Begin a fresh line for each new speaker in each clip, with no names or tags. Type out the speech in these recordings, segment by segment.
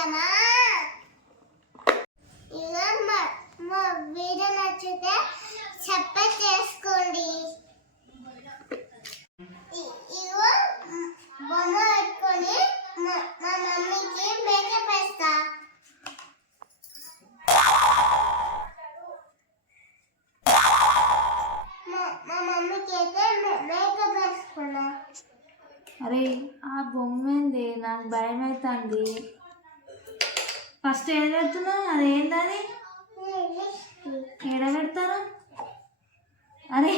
చేసేద్దామా ఇలా మా మా వీడియో నచ్చితే సబ్స్క్రైబ్ చేసుకోండి. ఇ- ఇగో బొమ్మ పెట్టుకొని మా మా మమ్మీకి మేకప్ వేస్తా మా మా మమ్మీకి అయితే మేకప్ వేసుకున్నా
అరే ఆ బొమ్మ ఏంది? నాకు భయం అవుతుంది ఫస్ట్ ఏడ పెడుతున్నావు అదేంటది ఏడ పెడతారు? అరే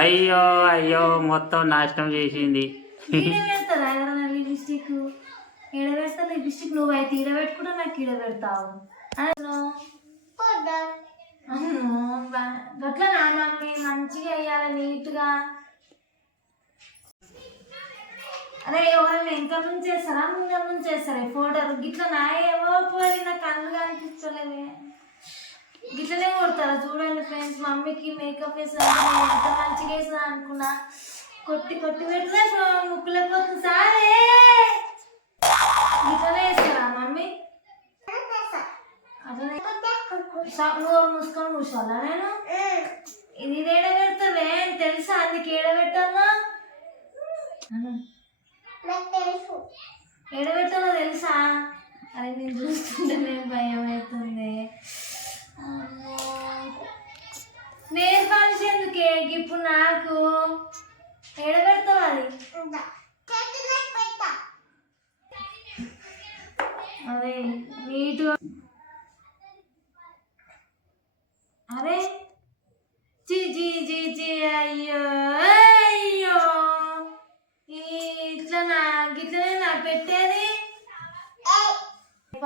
అయ్యో అయ్యో మొత్తం నాశనం చేసింది.
ఈడ పెడతారా ఎవరైనా లిప్స్టిక్? ఈడ పెడతా లిప్స్టిక్? నువ్వు అయితే ఈడ పెట్టుకుంటా నాకు ఈడ పెడతావు. గట్ల నా మమ్మీ మంచిగా వేయాలి నీట్గా. అరే ఎవరైనా వెనక నుంచి చేస్తారా? ముందర నుంచి చేస్తారా ఈ ఫోటో గిట్ల నా ఏమో పోయి నా కళ్ళు కనిపించలేవే గిట్లనే కొడతారా? చూడండి ఫ్రెండ్స్ మమ్మీకి మేకప్ వేసిన ఎంత మంచిగా వేసిన అనుకున్నా. కొట్టి కొట్టి పెడితే ముక్కులకు పోతుంది. సారే! గిట్లనే వేస్తారా మమ్మీ? అట్లనే నువ్వు మూసుకొని కూర్చోవాలా నేను? ఇది ఏడ పెడతావే తెలుసా? అందుకు ఏడ పెట్టాలా
ఎడబెట్టాలో తెలుసా?
అది నేను చూస్తుంటేనే భయం అవుతుంది అమ్మో. ఎందుకే ఇప్పుడు నాకు ఎడబెట్ట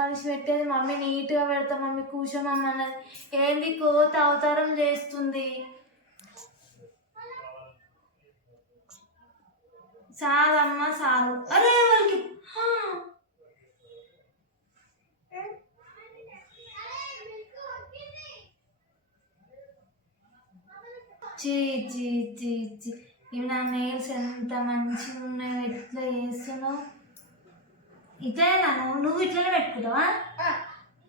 కాల్చి పెట్టేది మమ్మీ నీట్గా పెడతా మమ్మీ కూర్చోమమ్మ అన్నది. ఏంది కోత అవతారం చేస్తుంది? చాలమ్మ చాలు అరే వాళ్ళకి. చీ చీ చీ చీ. ఇవి నా నెయిల్స్ ఎంత మంచిగా ఉన్నాయో ఎట్లా చేస్తున్నావు? ఇట్లా నువ్వు నువ్వు ఇట్లనే పెట్టుకుంటావా?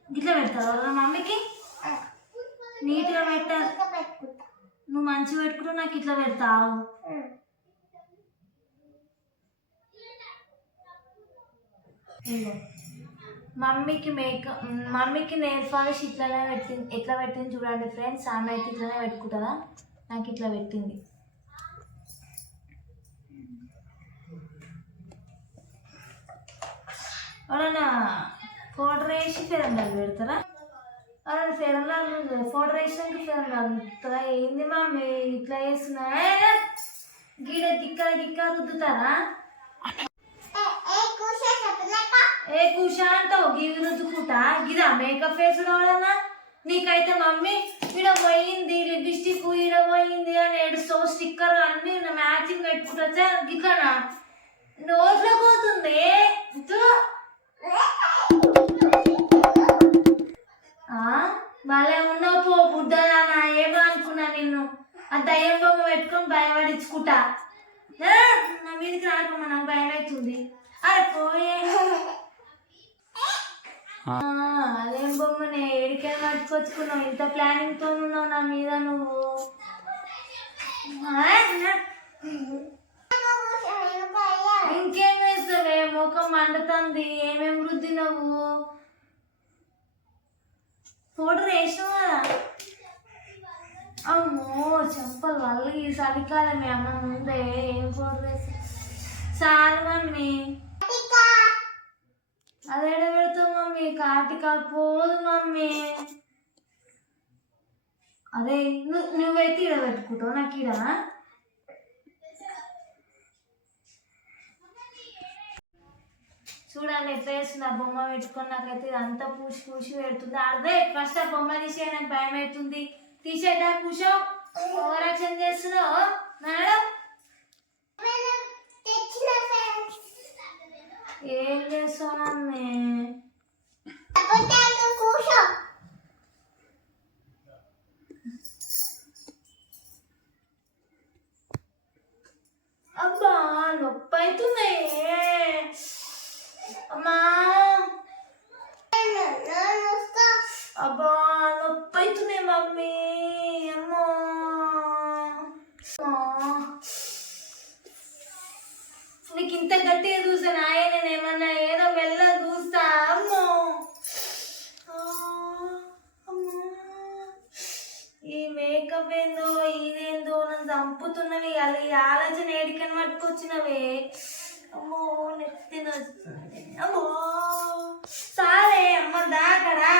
ఇట్లా పెడతావా మమ్మీకి? నీట్గా పెట్టా.
ఇంకా పెట్టుకుంటా.
నువ్వు మంచిగా పెట్టుకుంటావు నాకు ఇట్లా పెడతావు. మమ్మీకి మేకప్ మమ్మీకి నెయిల్ పాలిష్ ఇట్లానే పెట్టింది ఎట్లా పెట్టింది చూడండి ఫ్రెండ్స్ ఆమె అయితే ఇట్లానే పెట్టుకుంటుందా? నాకు ఇట్లా పెట్టింది. ఎవరన్నా ఫోటో వేసి ఫెరండాలు పెడతారా? ఎవరైనా ఫెరండాలు ఫోటో వేసినాక ఫెరండాలు పెడతారా ఏంది మమ్మీ ఇట్లా వేస్తున్నా గీడ గిక్క గిక్క రుద్దుతారా?
ఏ ఏ
అంటావు? గివి రుద్దుకుంటా? గిదా మేకప్ వేసుడు వలన నీకైతే మమ్మీ ఈడ పోయింది లిప్స్టిక్ ఈడ పోయింది అని ఏడుస్తావు స్టిక్కర్ అన్ని మ్యాచింగ్ పెట్టుకుంటా గిట్లనా? నోట్లో పోతుంది అదేం బొమ్మ బొమ్మనే ఏడికైనా పట్టుకొచ్చుకున్నావు ఇంత ప్లానింగ్తో ఉన్నావు నా మీద నువ్వు. ఇంకేం వేస్తావే ముఖం మండుతుంది. ఏమేం వృద్ధి నువ్వు? పౌడర్ వేసినావు? అమ్మో చెప్పలు వల్ల ఈ చలికాలం అమ్మ ముందే ఏం పౌడర్ వేసి? చాలు మమ్మీ. అదేడ పెడతావు మమ్మీ. కాటిక పోదు మమ్మీ. అరే నువ్వు నువ్వైతే ఈడ పెట్టుకుంటావు నాకు ఈడ చూడండి ఎట్లా నా బొమ్మ పెట్టుకొని నాకైతే ఇదంతా పూసి పూసి పెడుతుంది. అదే ఫస్ట్ ఆ బొమ్మ తీసే నాకు భయం అవుతుంది తీసేదా కూర్చో. ఓవరాక్షన్ చేస్తున్నావు. మేడం ఏం చేస్తానమ్మే మేకప్ ఏందో ఇదేందో నన్ను చంపుతున్నవి. అలా ఈ ఆలోచన ఏడికని పట్టుకొచ్చినవే. అమ్మో నెత్తిన నొస్తుంది. అమ్మో సారే అమ్మ దాకరా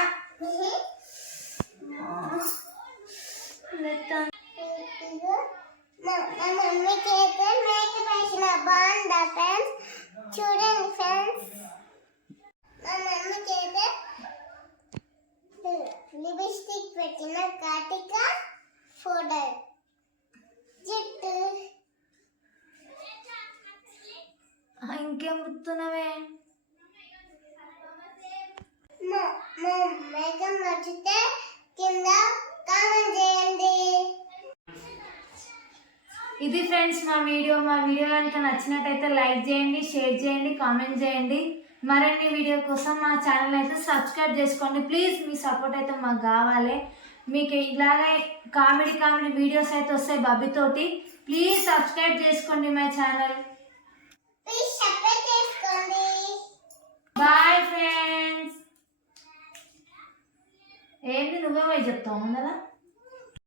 నెత్త
ఇదిగో, మా మా మమ్మీకి అయితే మేకప్ వేసిన బాగుందా ఫ్రెండ్స్ చూడండి ఫ్రెండ్స్ మా మమ్మీకి అయితే లిప్స్టిక్ పెట్టిన కాటిక ఫోడర్ జుట్టు
ఇంకేం గుర్తున్నవే?
నచ్చితే కింద కామెంట్ చేయండి.
ఇది ఫ్రెండ్స్ మా వీడియో. మా వీడియో కనుక నచ్చినట్టయితే లైక్ చేయండి షేర్ చేయండి కామెంట్ చేయండి. మరిన్ని వీడియో కోసం మా ఛానల్ అయితే సబ్స్క్రైబ్ చేసుకోండి. ప్లీజ్ మీ సపోర్ట్ అయితే మాకు కావాలి. మీకు ఇలాగే కామెడీ కామెడీ వీడియోస్ అయితే వస్తాయి బబ్బితోటి ప్లీజ్ సబ్స్క్రైబ్ చేసుకోండి మా ఛానల్
ప్లీజ్ సబ్స్క్రైబ్ చేసుకోండి
బాయ్ ఫ్రెండ్స్ ఏంది నువ్వే పోయి చెప్తావు కదా